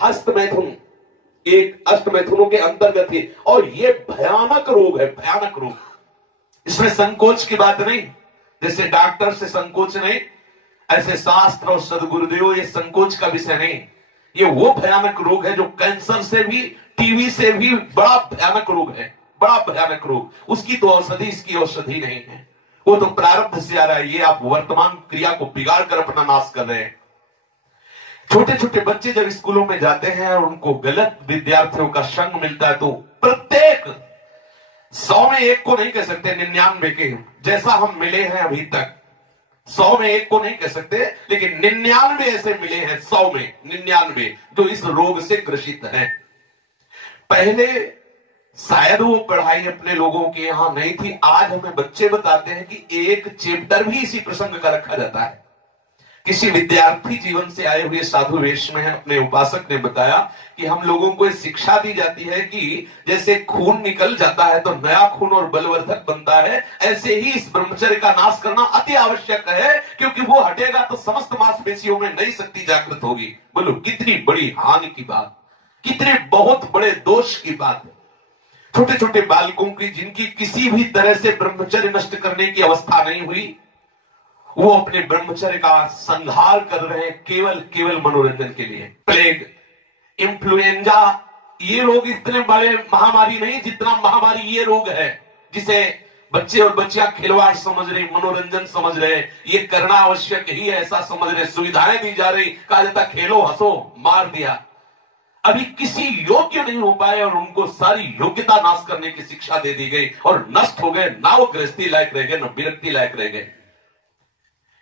हस्त मैथुन एक अष्ट मैथुनों के अंतर्गत है और ये भयानक रोग है, भयानक रोग। इसमें संकोच की बात नहीं, जैसे डॉक्टर से संकोच नहीं, ऐसे शास्त्र और सदगुरुदेव ये संकोच का विषय नहीं। ये वो भयानक रोग है जो कैंसर से भी, टीबी से भी बड़ा भयानक रोग है, बड़ा भयानक रोग। उसकी तो औषधि, इसकी औषधि नहीं है। वो तो प्रारब्ध से आ रहा है। ये आप वर्तमान क्रिया को बिगाड़ कर अपना नाश कर रहे हैं। छोटे छोटे बच्चे जब स्कूलों में जाते हैं और उनको गलत विद्यार्थियों का संग मिलता है तो प्रत्येक 100 में एक को नहीं कह सकते, 99 के जैसा हम मिले हैं अभी तक, 100 में एक को नहीं कह सकते, लेकिन 99 ऐसे मिले हैं, 100 में 99 जो इस रोग से ग्रसित हैं। पहले शायद वो पढ़ाई अपने लोगों के यहां नहीं थी, आज हमें बच्चे बताते हैं कि एक चैप्टर भी इसी प्रसंग का रखा जाता है। किसी विद्यार्थी जीवन से आए हुए साधु वेश में अपने उपासक ने बताया कि हम लोगों को शिक्षा दी जाती है कि जैसे खून निकल जाता है तो नया खून और बलवर्धक बनता है, ऐसे ही इस ब्रह्मचर्य का नाश करना अति आवश्यक है, क्योंकि वो हटेगा तो समस्त मांसपेशियों में नई शक्ति जागृत होगी। बोलो कितनी बड़ी हानि की बात, कितने बहुत बड़े दोष की बात है। छोटे छोटे बालकों की जिनकी किसी भी तरह से ब्रह्मचर्य नष्ट करने की अवस्था नहीं हुई, वो अपने ब्रह्मचर्य का संहार कर रहे हैं केवल केवल मनोरंजन के लिए। प्लेग, इन्फ्लुएंजा, ये रोग इतने बड़े महामारी नहीं जितना महामारी ये रोग है, जिसे बच्चे और बच्चियां खिलवाड़ समझ रहे, मनोरंजन समझ रहे, ये करना आवश्यक ही है ऐसा समझ रहे, सुविधाएं दी जा रही, कहा जाता खेलो हंसो, मार दिया। अभी किसी योग्य नहीं हो पाए और उनको सारी योग्यता नाश करने की शिक्षा दे दी गई और नष्ट हो गए। ना वो गृहस्थी लायक रह गए, न विरक्ति लायक रह गए।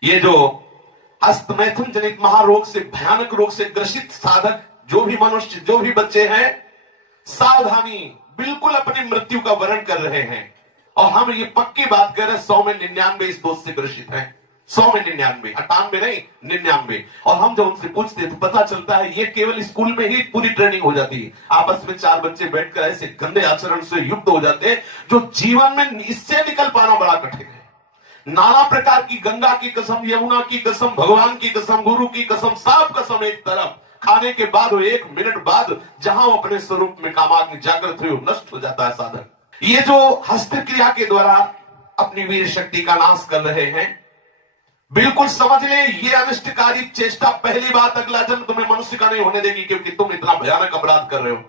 ये जो हस्तमैथुन जनित महारोग से, भयानक रोग से ग्रसित साधक जो भी मनुष्य, जो भी बच्चे हैं, सावधानी, बिल्कुल अपनी मृत्यु का वर्ण कर रहे हैं। और हम ये पक्की बात कर रहे हैं 100 में 99 इस दोष से ग्रसित हैं। 100 में 99, 98 नहीं 99। और हम जब उनसे पूछते हैं तो पता चलता है ये केवल स्कूल में ही पूरी ट्रेनिंग हो जाती है। आपस में 4 बच्चे बैठकर ऐसे गंदे आचरण से युक्त हो जाते हैं जो जीवन में इससे निकल पाना बड़ा कठिन है। नाना प्रकार की, गंगा की कसम, यमुना की कसम, भगवान की कसम, गुरु की कसम, सब कसम एक तरफ, खाने के बाद 1 मिनट बाद जहां वो अपने स्वरूप में कामाग्नि जागृत हुई नष्ट हो जाता है साधक। ये जो हस्त क्रिया के द्वारा अपनी वीर शक्ति का नाश कर रहे हैं, बिल्कुल समझ ले ये अनिष्टकारी चेष्टा पहली बात अगला जन्म तुम्हें मनुष्य का नहीं होने देगी, क्योंकि तुम इतना भयानक अपराध कर रहे हो।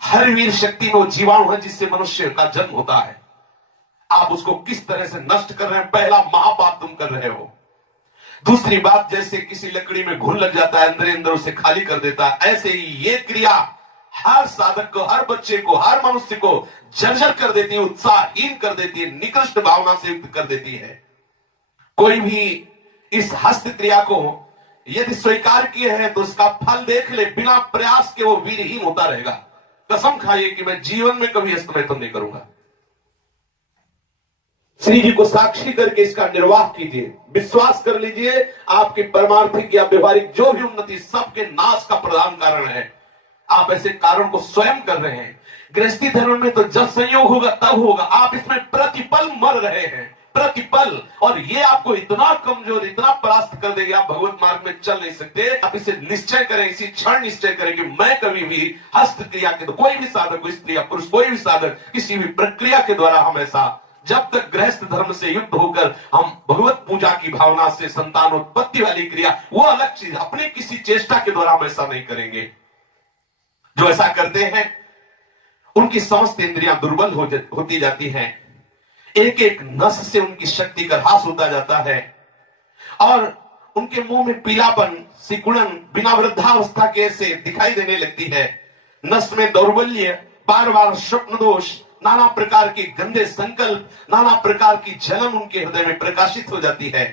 हर वीर शक्ति में वो जीवाणु है जिससे मनुष्य का जन्म होता है। आप उसको किस तरह से नष्ट कर रहे हैं, पहला महापाप तुम कर रहे हो। दूसरी बात, जैसे किसी लकड़ी में घुन लग जाता है, अंदर अंदर उसे खाली कर देता है, ऐसे ही ये क्रिया हर साधक को, हर बच्चे को, हर मनुष्य को जर्जर कर देती है, उत्साहहीन कर देती है, निकृष्ट भावना से युक्त कर देती है। कोई भी इस हस्त क्रिया को यदि स्वीकार किए हैं तो उसका फल देख ले, बिना प्रयास के वो वीरहीन होता रहेगा। कसम खाइए कि मैं जीवन में कभी हस्तमैथुन नहीं करूंगा। श्री जी को साक्षी करके इसका निर्वाह कीजिए, विश्वास कर लीजिए आपकी परमार्थिक या व्यवहारिक जो भी उन्नति सबके नाश का प्रधान कारण है। आप ऐसे कारण को स्वयं कर रहे हैं। गृहस्थी धर्म में तो जब संयोग होगा तब होगा, आप इसमें प्रतिपल मर रहे हैं, प्रतिपल। और ये आपको इतना कमजोर, इतना परास्त कर देगा, आप भगवत मार्ग में चल नहीं सकते। आप इसे निश्चय करें, इसी क्षण निश्चय करें कि मैं कभी भी हस्त क्रिया के, तो कोई भी साधक, स्त्री या पुरुष, कोई भी साधक किसी भी प्रक्रिया के द्वारा हम ऐसा, जब तक गृहस्थ धर्म से युक्त होकर हम भगवत पूजा की भावना से संतानोत्पत्ति वाली क्रिया, वो अलग चीज, अपनी किसी चेष्टा के द्वारा हम ऐसा नहीं करेंगे। जो ऐसा करते हैं उनकी समस्त इंद्रियां दुर्बल होती जाती हैं, एक एक नस से उनकी शक्ति का ह्रास होता जाता है और उनके मुंह में पीलापन, सिकुड़न बिना वृद्धावस्था के से दिखाई देने लगती है। नस में दौर्बल्य, बार बार स्वप्न दोष, नाना प्रकार के गंदे संकल्प, नाना प्रकार की जलन उनके हृदय में प्रकाशित हो जाती है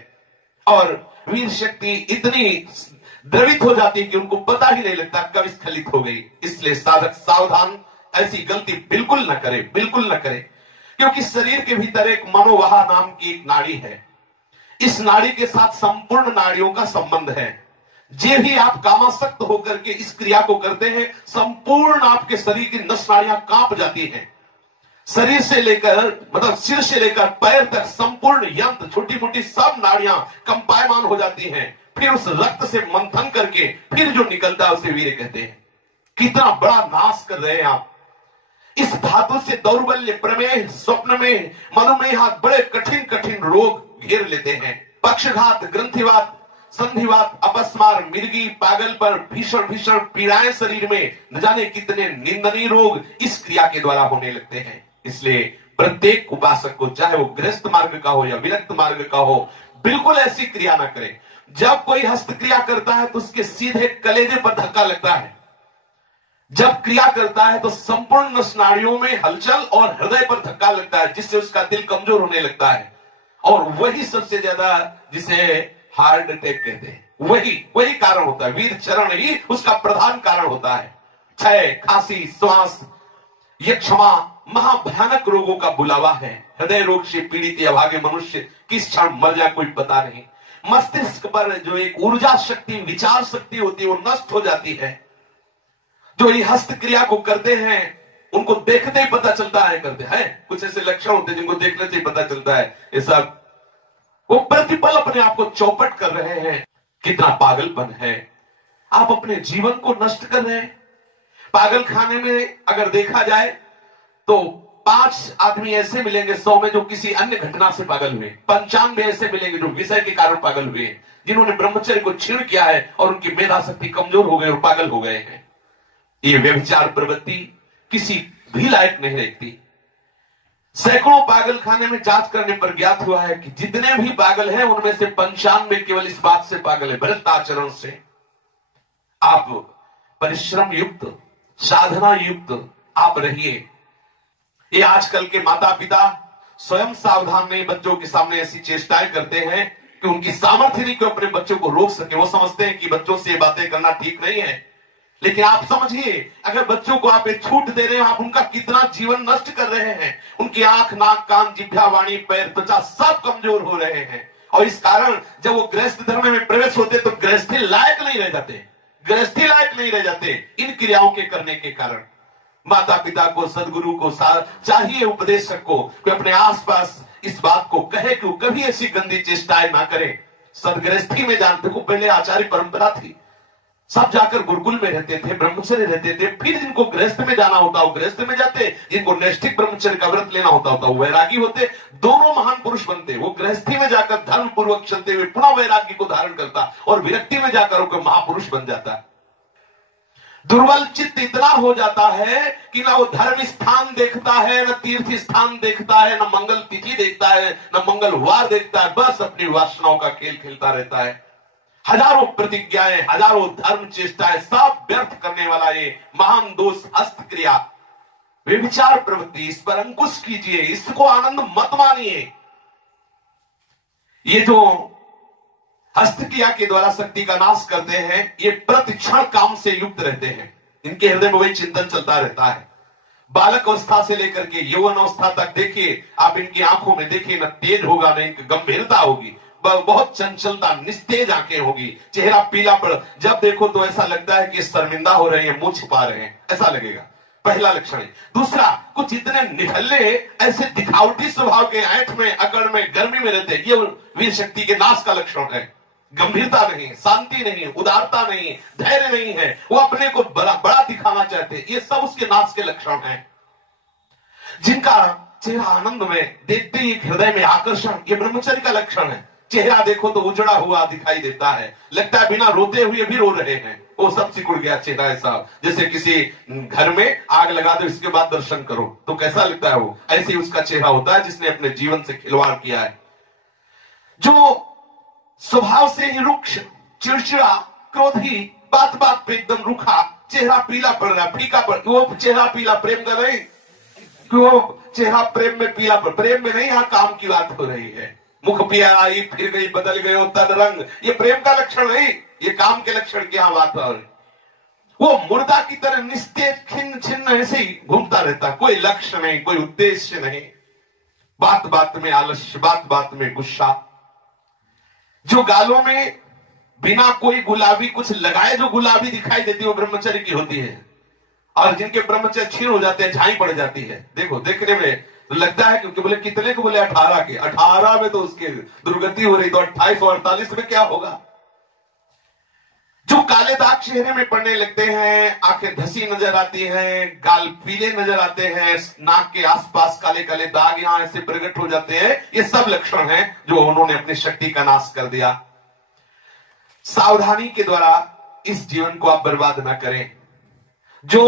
और वीर शक्ति इतनी द्रवित हो जाती है कि उनको पता ही नहीं लगता कब स्खलित हो गई। इसलिए साधक सावधान, ऐसी गलती बिल्कुल न करे, बिल्कुल न करे, क्योंकि शरीर के भीतर एक मनोवाह नाम की एक नाड़ी है। इस नाड़ी के साथ संपूर्ण नाड़ियों का संबंध है। जे भी आप कामासक्त होकर के इस क्रिया को करते हैं, संपूर्ण आपके शरीर की नस नाड़ियां कांप जाती हैं। शरीर से लेकर, मतलब सिर से लेकर पैर तक संपूर्ण यंत्र, छोटी मोटी सब नाड़ियां कंपायमान हो जाती हैं। फिर उस रक्त से मंथन करके फिर जो निकलता है उसे वीर्य कहते हैं। कितना बड़ा नाश कर रहे हैं आप। इस धातु से दौर्बल्य, प्रमेह, स्वप्न में, मधुमेह, बड़े कठिन कठिन रोग घेर लेते हैं। पक्षघात, ग्रंथिवात, संधिवात, अपस्मार, मिर्गी, पागलपन, भीषण भीषण पीड़ाएं शरीर में, न जाने कितने निंदनीय रोग इस क्रिया के द्वारा होने लगते हैं। इसलिए प्रत्येक उपासक को, चाहे वो गृहस्थ मार्ग का हो या विरक्त मार्ग का हो, बिल्कुल ऐसी क्रिया ना करें। जब कोई हस्त क्रिया करता है तो उसके सीधे कलेजे पर धक्का लगता है। जब क्रिया करता है तो संपूर्ण नाड़ियों में हलचल और हृदय पर धक्का लगता है, जिससे उसका दिल कमजोर होने लगता है। और वही सबसे ज्यादा, जिसे हार्ट अटैक कहते हैं, वही कारण होता है। वीर चरण ही उसका प्रधान कारण होता है। क्षय, खांसी, श्वास, ये क्षमा महाभयानक रोगों का बुलावा है। हृदय रोग से पीड़ित या भागे मनुष्य किस क्षण मर जाए कोई पता नहीं। मस्तिष्क पर जो एक ऊर्जा शक्ति, विचार शक्ति होती है, वो नष्ट हो जाती है। जो ये हस्त क्रिया को करते हैं उनको देखते ही पता चलता है करते हैं। कुछ ऐसे लक्षण होते हैं जिनको देखने से ही पता चलता है ये सब, वो प्रतिपल अपने आप को चौपट कर रहे हैं। कितना पागलपन है। आप अपने जीवन को नष्ट कर रहे हैं। पागल खाने में अगर देखा जाए तो 5 आदमी ऐसे मिलेंगे 100 में जो किसी अन्य घटना से पागल हुए, 95 ऐसे मिलेंगे जो विषय के कारण पागल हुए, जिन्होंने ब्रह्मचर्य को छीण किया है और उनकी मेधा शक्ति कमजोर हो गई और पागल हो गए हैं। ये व्यभिचार प्रवृत्ति किसी भी लायक नहीं रहती। सैकड़ों पागल खाने में जांच करने पर ज्ञात हुआ है कि जितने भी पागल हैं उनमें से 95 केवल इस बात से पागल है, भ्रष्ट आचरण से। आप परिश्रम युक्त, साधना युक्त आप रहिए। ये आजकल के माता पिता स्वयं सावधान नहीं, बच्चों के सामने ऐसी चेष्टाएं करते हैं कि उनकी सामर्थ्य नहीं कि अपने बच्चों को रोक सके। वो समझते हैं कि बच्चों से ये बातें करना ठीक नहीं है। लेकिन आप समझिए, अगर बच्चों को आप एक छूट दे रहे हैं, आप उनका कितना जीवन नष्ट कर रहे हैं। उनकी आंख, नाक, कान, जिह्वा, वाणी, पैर, त्वचा सब कमजोर हो रहे हैं। और इस कारण जब वो गृहस्थ धर्म में प्रवेश होते तो गृहस्थी लायक नहीं रह जाते, गृहस्थी लायक नहीं रह जाते इन क्रियाओं के करने के कारण। माता पिता को, सदगुरु को चाहिए, उपदेशक को, कि अपने आसपास इस बात को कहे कि वो कभी ऐसी गंदी चेष्टाएं ना करें। सदगृहस्थी में जानते को पहले आचार्य परंपरा थी, सब जाकर गुरुकुल में रहते थे, ब्रह्मचर्य रहते थे। फिर जिनको गृहस्थ में जाना होता वो गृहस्थ में जाते, जिनको नैष्ठिक ब्रह्मचर्य का व्रत लेना होता वो वैरागी होते। दोनों महान पुरुष बनते। वो गृहस्थी में जाकर धर्म पूर्वक चलते हुए पुनः वैराग्य को धारण करता और विरक्ति में जाकर वो महापुरुष बन जाता। दुर्बल चित्त इतना हो जाता है कि ना वो धर्म स्थान देखता है, न तीर्थ स्थान देखता है, न मंगल तिथि देखता है, न मंगलवार देखता है। बस अपनी वासनाओं का खेल खेलता रहता है। हजारों प्रतिज्ञाएं, हजारों धर्म चेष्टाएं सब व्यर्थ करने वाला ये महान दोष हस्त क्रिया, व्यभिचार प्रवृत्ति, इस पर अंकुश कीजिए, इसको आनंद मत मानिए। ये जो हस्त क्रिया के द्वारा शक्ति का नाश करते हैं, ये प्रतिक्षण काम से युक्त रहते हैं। इनके हृदय में वही चिंतन चलता रहता है। बालक अवस्था से लेकर के यौवन अवस्था तक देखिए आप, इनकी आंखों में देखिए, न तेज होगा न इनकी गंभीरता होगी, बहुत चंचलता, निस्तेज आंखें होगी, चेहरा पीला पड़, जब देखो तो ऐसा लगता है कि शर्मिंदा हो रहे हैं, मुंह छिपा रहे हैं, ऐसा लगेगा। पहला लक्षण है। दूसरा, कुछ इतने निठल्ले, ऐसे दिखावटी स्वभाव के, ऐंठ में, अकड़ में, गर्मी में रहते, ये वीर शक्ति के नाश का लक्षण है। गंभीरता नहीं, शांति नहीं, उदारता नहीं, धैर्य नहीं है, वो अपने को बड़ा दिखाना चाहते, ये सब उसके नाश के लक्षण हैं। जिनका चेहरा आनंद में, देखते ही हृदय में आकर्षण, ये ब्रह्मचर्य का लक्षण है। चेहरा देखो तो उजड़ा हुआ दिखाई देता है, लगता है बिना रोते हुए भी रो रहे हैं। वो सब सिकुड़ गया चेहरा ऐसा, जैसे किसी घर में आग लगा दो, इसके बाद दर्शन करो तो कैसा लगता है, वो ऐसे ही उसका चेहरा होता है जिसने अपने जीवन से खिलवाड़ किया है। जो स्वभाव से ही रुक्ष, चिड़चिड़ा, क्रोधी, बात बात पे एकदम रूखा, चेहरा पीला पड़ रहा, फीका पड़, वो चेहरा पीला प्रेम का नहीं, वो चेहरा प्रेम में पीला पड़, प्रेम में नहीं, यहाँ काम की बात हो रही है। मुख पिया आई फिर गई, बदल गए तन रंग, ये प्रेम का लक्षण नहीं, ये काम के लक्षण की यहाँ बात हो रही। वो मुर्दा की तरह निस्तेज, खिन्न छिन्न ऐसे ही घूमता रहता, कोई लक्ष्य नहीं, कोई उद्देश्य नहीं, बात बात में आलस्य, बात बात में गुस्सा। जो गालों में बिना कोई गुलाबी कुछ लगाए जो गुलाबी दिखाई देती है वो ब्रह्मचर्य की होती है, और जिनके ब्रह्मचर्य क्षीण हो जाते हैं, झाई पड़ जाती है। देखो देखने में तो लगता है क्योंकि बोले कितने को, बोले 18 के, 18 में तो उसकी दुर्गति हो रही, तो 28 और 48 में क्या होगा। जो काले दाग चेहरे में पड़ने लगते हैं, आंखें धसी नजर आती हैं, गाल पीले नजर आते हैं, नाक के आसपास काले काले दाग यहां ऐसे प्रकट हो जाते हैं, ये सब लक्षण हैं जो उन्होंने अपनी शक्ति का नाश कर दिया। सावधानी के द्वारा इस जीवन को आप बर्बाद ना करें। जो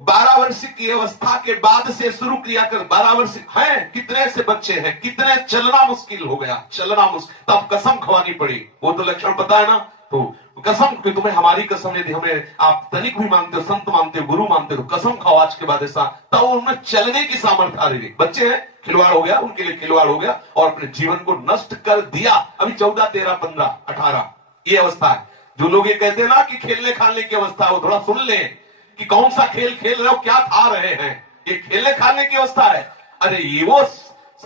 12 वर्ष की अवस्था के बाद से शुरू क्रिया कर, 12 वर्ष है, कितने से बच्चे हैं, कितने चलना मुश्किल हो गया, चलना मुश्किल, तब कसम खवानी पड़ी। वो तो लक्षण पता है ना, तो कसम कि तुम्हें, हमारी कसम, यदि हमें आप तनिक भी मानते हो, संत मानते हो, गुरु मानते हो, कसम खाओ आज के बाद ऐसा, तब उनमें चलने की सामर्थ्य आ रही। बच्चे हैं, खिलवाड़ हो गया, उनके लिए खिलवाड़ हो गया और अपने जीवन को नष्ट कर दिया। अभी 14, 13, 15, 18 ये अवस्था है। जो लोग ये कहते हैं ना कि खेलने खाने की अवस्था, वो थोड़ा सुन लें कि कौन सा खेल खेल रहे हो, क्या खा रहे हैं। ये खेलने खाने की अवस्था है। अरे ये वो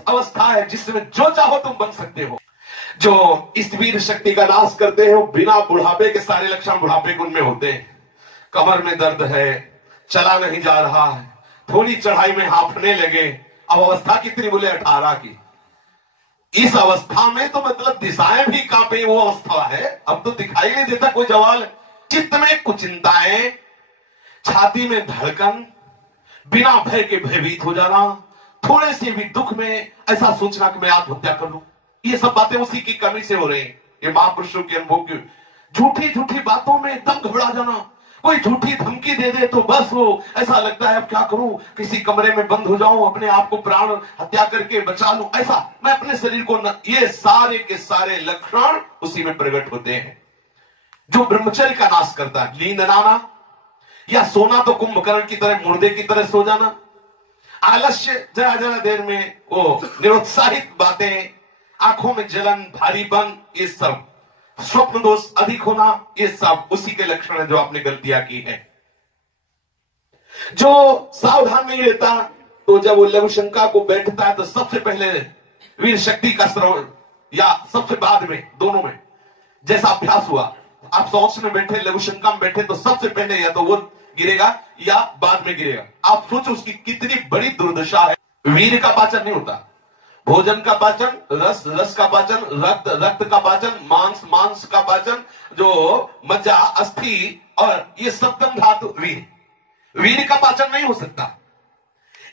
अवस्था है जिसमें जो चाहो तुम बन सकते हो। जो इस वीर शक्ति का नाश करते हो, बिना बुढ़ापे के सारे लक्षण बुढ़ापे के उनमें होते हैं। कमर में दर्द है, चला नहीं जा रहा है, थोड़ी चढ़ाई में हांफने लगे। अब अवस्था कितनी, बोले 18 की। इस अवस्था में तो मतलब दिशाएं भी कांपे, वो अवस्था है। अब तो दिखाई नहीं देता कोई जवाल। चित्त में कुचिंताएं, छाती में धड़कन, बिना भय के भयभीत हो जाना, थोड़े से भी दुख में ऐसा सोचना कि मैं आत्महत्या कर लूं। ये सब बातें उसी की कमी से हो रही हैं। ये महापुरुषों के अनुभव की झूठी झूठी बातों में एकदम घबरा जाना। कोई झूठी धमकी दे दे तो बस वो ऐसा लगता है अब क्या करूं, किसी कमरे में बंद हो जाऊं, अपने आप को प्राण हत्या करके बचा लूं, ऐसा मैं अपने शरीर को न, ये सारे के सारे लक्षण उसी में प्रकट होते हैं। जो ब्रह्मचर्य का नाश करता है, नींद आना या सोना तो कुंभकर्ण की तरह, मुर्दे की तरह सो जाना, आलस्य, जरा जरा देर में वो निरुत्साहित बातें, आंखों में जलन, भारीपन, ये सब, स्वप्न दोष अधिक होना, ये सब उसी के लक्षण है जो आपने गलतियां की है। जो सावधान नहीं रहता, तो जब वो लघु शंका को बैठता है तो सबसे पहले वीर शक्ति का श्रवण, या सबसे बाद में, दोनों में जैसा अभ्यास हुआ, आप सोच में बैठे, लघु शंका में बैठे, तो सबसे पहले या तो वो गिरेगा या बाद में गिरेगा। आप सोचो उसकी कितनी बड़ी दुर्दशा है। वीर का पाचन नहीं होता, भोजन का पाचन, रस, रस का पाचन, रक्त, रक्त का पाचन, मांस, मांस का पाचन, जो मज्जा, अस्थि और ये सप्तम धातु वीर का पाचन नहीं हो सकता।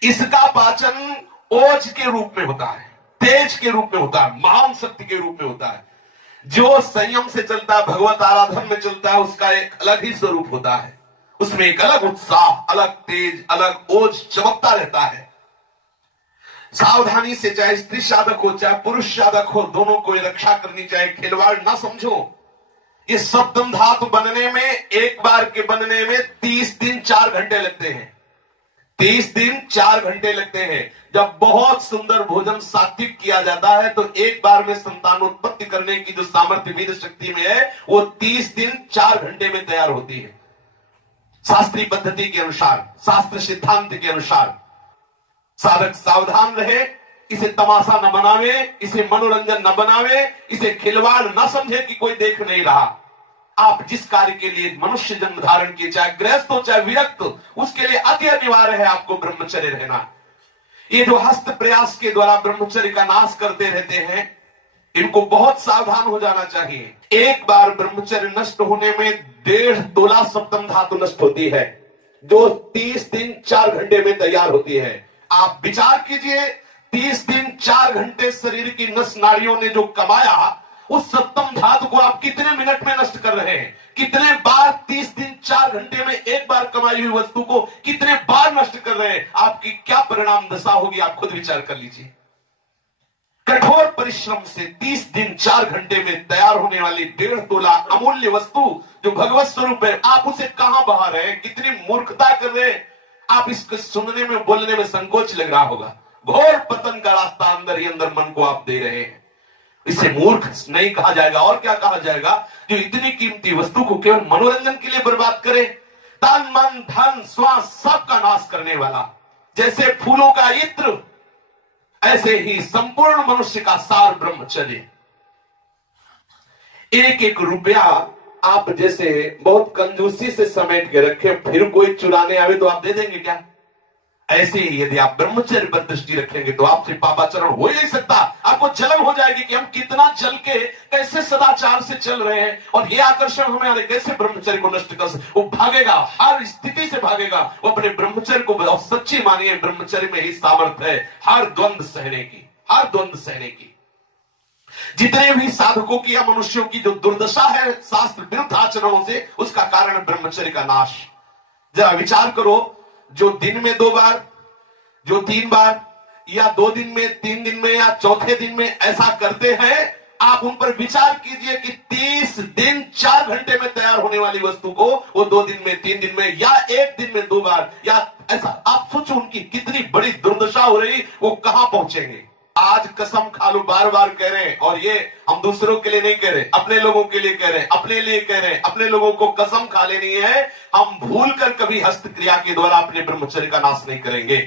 इसका पाचन ओज के रूप में होता है, तेज के रूप में होता है, महान शक्ति के रूप में होता है। जो संयम से चलता है, भगवत आराधन में चलता है, उसका एक अलग ही स्वरूप होता है। उसमें एक अलग उत्साह, अलग तेज, अलग ओज चमकता रहता है। सावधानी से, चाहे स्त्री साधक हो चाहे पुरुष साधक हो, दोनों को रक्षा करनी चाहिए। खिलवाड़ ना समझो। ये सप्तम धातु बनने में, एक बार के बनने में 30 दिन 4 घंटे लगते हैं। 30 दिन 4 घंटे लगते हैं। जब बहुत सुंदर भोजन सात्विक किया जाता है तो एक बार में संतानोत्पत्ति करने की जो सामर्थ्य वीर शक्ति में है, वो 30 दिन 4 घंटे में तैयार होती है। शास्त्रीय पद्धति के अनुसार, शास्त्र सिद्धांत के अनुसार साधक सावधान रहे, इसे तमाशा न बनावे, इसे मनोरंजन न बनावे, इसे खिलवाड़ न समझे कि कोई देख नहीं रहा। आप जिस कार्य के लिए मनुष्य जन्म धारण किए, चाहे गृहस्थ हो चाहे विरक्त, उसके लिए अति अनिवार्य है आपको ब्रह्मचर्य रहना। ये जो हस्त प्रयास के द्वारा ब्रह्मचर्य का नाश करते रहते हैं, इनको बहुत सावधान हो जाना चाहिए। एक बार ब्रह्मचर्य नष्ट होने में 1.5 तोला सप्तम धातु नष्ट होती है, जो 30 दिन 4 घंटे में तैयार होती है। आप विचार कीजिए, 30 दिन 4 घंटे शरीर की नस नाड़ियों ने जो कमाया, उस सप्तम धातु को आप कितने मिनट में नष्ट कर रहे हैं? कितने बार 30 दिन 4 घंटे में एक बार कमाई हुई वस्तु को कितने बार नष्ट कर रहे हैं? आपकी क्या परिणाम दशा होगी, आप खुद विचार कर लीजिए। कठोर परिश्रम से 30 दिन 4 घंटे में तैयार होने वाली 1.5 तोला अमूल्य वस्तु जो भगवत स्वरूप है, आप उसे कहां बहा रहे हैं? कितनी मूर्खता कर रहे हैं आप। इसको सुनने में, बोलने में संकोच लग रहा होगा। घोर पतन का रास्ता अंदर ही अंदर मन को आप दे रहे हैं। इसे मूर्ख नहीं कहा जाएगा और क्या कहा जाएगा? जो इतनी कीमती वस्तु को केवल मनोरंजन के लिए बर्बाद करे, तन मन धन श्वास सबका नाश करने वाला। जैसे फूलों का इत्र, ऐसे ही संपूर्ण मनुष्य का सार ब्रह्मचर्य। एक एक रुपया आप जैसे बहुत कंजूसी से समेट के रखे, फिर कोई चुराने आवे तो आप दे देंगे क्या? ऐसे ही यदि आप ब्रह्मचर्य पर दृष्टि रखेंगे तो आपसे पापाचरण हो ही नहीं सकता। आपको जलन हो जाएगी कि हम कितना जल के कैसे सदाचार से चल रहे हैं, और ये आकर्षण हमें कैसे ब्रह्मचर्य को नष्ट कर सकते। वो भागेगा, हर स्थिति से भागेगा। वो अपने ब्रह्मचर्य को सच्ची मानिए, ब्रह्मचर्य में ही सामर्थ्य है हर द्वंद्व सहने की, हर द्वंद्व सहने की। जितने भी साधकों की या मनुष्यों की जो दुर्दशा है शास्त्र विरुद्ध आचरणों से, उसका कारण ब्रह्मचर्य का नाश। जरा विचार करो, जो दिन में 2 बार, जो 3 बार, या 2 दिन में, 3 दिन में, या चौथे दिन में ऐसा करते हैं, आप उन पर विचार कीजिए कि 30 दिन 4 घंटे में तैयार होने वाली वस्तु को वो 2 दिन में, 3 दिन में, या 1 दिन में 2 बार, या ऐसा। आप सोचो उनकी कितनी बड़ी दुर्दशा हो रही, वो कहां पहुंचेंगे। आज कसम खा लो, बार बार कह रहे हैं, और ये हम दूसरों के लिए नहीं कह रहे, अपने लोगों के लिए कह रहे हैं, अपने लिए कह रहे हैं। अपने लोगों को कसम खा लेनी है, हम भूल कर कभी हस्तक्रिया के द्वारा अपने ब्रह्मचर्य का नाश नहीं करेंगे।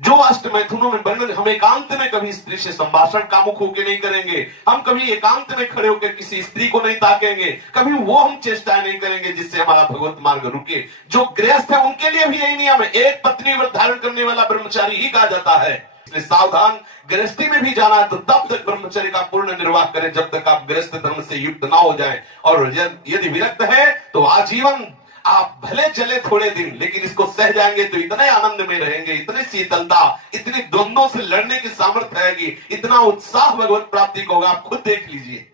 जो अष्टमैथुनों में वर्णन, हम एकांत में कभी स्त्री से संभाषण कामुक होकर नहीं करेंगे, हम कभी एकांत में खड़े होकर किसी स्त्री को नहीं ताकेंगे, कभी वो हम चेष्टाएं नहीं करेंगे जिससे हमारा भगवत मार्ग रुके। जो गृहस्थ है उनके लिए भी यही नियम है, एक पत्नी व्रत धारण करने वाला ब्रह्मचारी ही कहा जाता है। इसलिए सावधान, गृहस्थी में भी जाना है तो तब तक ब्रह्मचर्य का पूर्ण निर्वाह करें जब तक आप गृहस्थ धर्म से युक्त ना हो जाएं। और यदि विरक्त है तो आजीवन आप भले चले थोड़े दिन, लेकिन इसको सह जाएंगे तो इतने आनंद में रहेंगे, इतनी शीतलता, इतनी द्वंद्वों से लड़ने की सामर्थ्य रहेगी, इतना उत्साह भगवत प्राप्ति को होगा। आप खुद देख लीजिए।